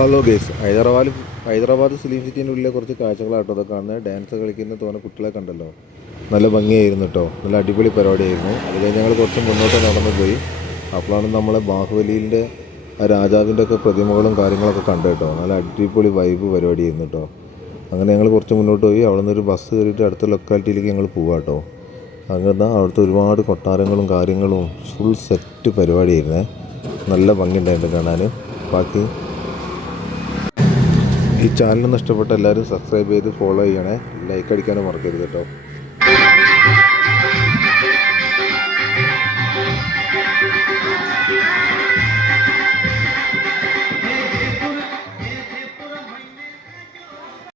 Hello guys, Hyderabad film സിറ്റീൻ്റെ ഉള്ളിലെ കുറച്ച് കാഴ്ചകളാട്ടോ അതൊക്കെ കാണുന്നത്. ഡാൻസ് കളിക്കുന്ന തോന്നെ കുട്ടികളെ കണ്ടല്ലോ, നല്ല ഭംഗിയായിരുന്നു കേട്ടോ. നല്ല അടിപൊളി പരിപാടിയായിരുന്നു. അത് കഴിഞ്ഞ് ഞങ്ങൾ കുറച്ച് മുന്നോട്ട് നടന്നു പോയി. അപ്പോഴാണ് നമ്മളെ ബാഹുബലിൻ്റെ രാജാവിൻ്റെ ഒക്കെ പ്രതിമകളും കാര്യങ്ങളൊക്കെ കണ്ടു കേട്ടോ. നല്ല അടിപൊളി വൈബ് പരിപാടിയായിരുന്നു കേട്ടോ. അങ്ങനെ ഞങ്ങൾ കുറച്ച് മുന്നോട്ട് പോയി. അവിടെ നിന്നൊരു ബസ് കയറിയിട്ട് അടുത്ത ലൊക്കാലിറ്റിയിലേക്ക് ഞങ്ങൾ പോവാം കേട്ടോ. അങ്ങനെ അവിടുത്തെ ഒരുപാട് കൊട്ടാരങ്ങളും കാര്യങ്ങളും ഫുൾ സെറ്റ് പരിപാടിയായിരുന്നേ. നല്ല ഭംഗിയുണ്ടായിരുന്നു കാണാൻ. ബാക്കി ഈ ചാനലൊന്നും ഇഷ്ടപ്പെട്ട എല്ലാവരും സബ്സ്ക്രൈബ് ചെയ്ത് ഫോളോ ചെയ്യണേ. ലൈക്ക് അടിക്കാനും മറക്കരുത് കേട്ടോ.